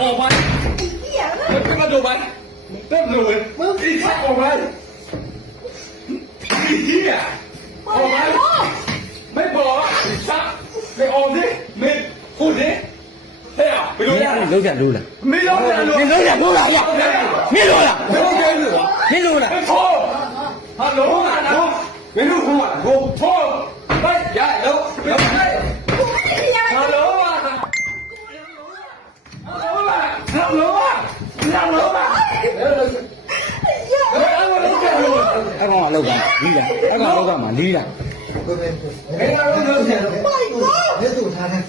ออกมาไม่มาดูมันเต็มเลยอีสัตว์ออกมาอีเหี้ยออกมาไม่บอกอีสัตว์ไปออกดิไม่พูดดิเฮ้ยไปดูยังรู้จักดูล่ะไม่รู้จักดูไม่รู้จักดูล่ะอย่าไม่รู้ล่ะไม่รู้จักดูไม่รู้ล่ะไม่พอฮัลโหลไม่รู้หัวกูพอไม่อย่าแล้วไม่ฮัลโหลအဲ့ကောင်ကလောက်ကလီးတာအဲ့ကောင်လောက်ကမှလီးတာဘယ်ကတော့လို့ဆရာတော့ပိုက်ကိုဘယ်သူထားလဲ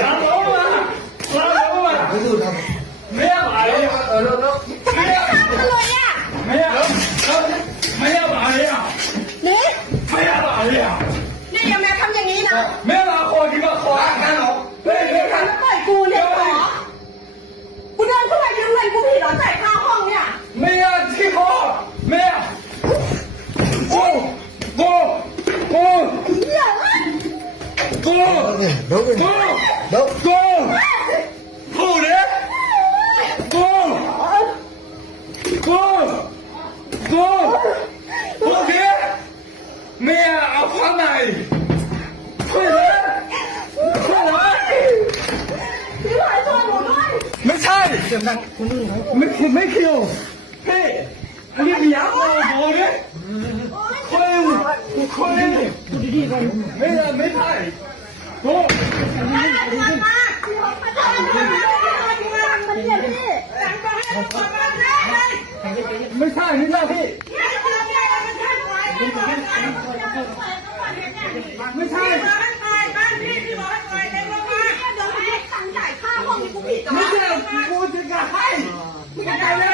ရာဘောပါရာဘောပါဘယ်သူထားမရပါလေတော့မရလို့ရမရမရပါလေနေမရပါလေနေยังแม่ทำอย่างนี้นะแม่มาขอที่มาขอกันเหรอเฮ้ยทำปล่อยกูเนี่ยเหรอกูเดินเข้าไปยืมเงินกูผิดเหรอจ่ายค่าห้องเนี่ยไม่เอาที่คอไม่เอาโอ้โอ้โอ้โอ้โอ้โอ้โอ้โอ้พูดเลยโอ้โอ้โอ้โอเคไม่เอาข้างในช่วยเลยช่วยเลยพี่หายช่วยหนูด้วยไม่ใช่ไม่เกี่ยวเฮ้ยอันนี้มีอะไรบอกดิคุยดีๆกันไม่ใช่โอ้ไม่ใช่นี่นะพี่ไม่ใช่ไม่ใช่กูจะให้มึงจะไปเลย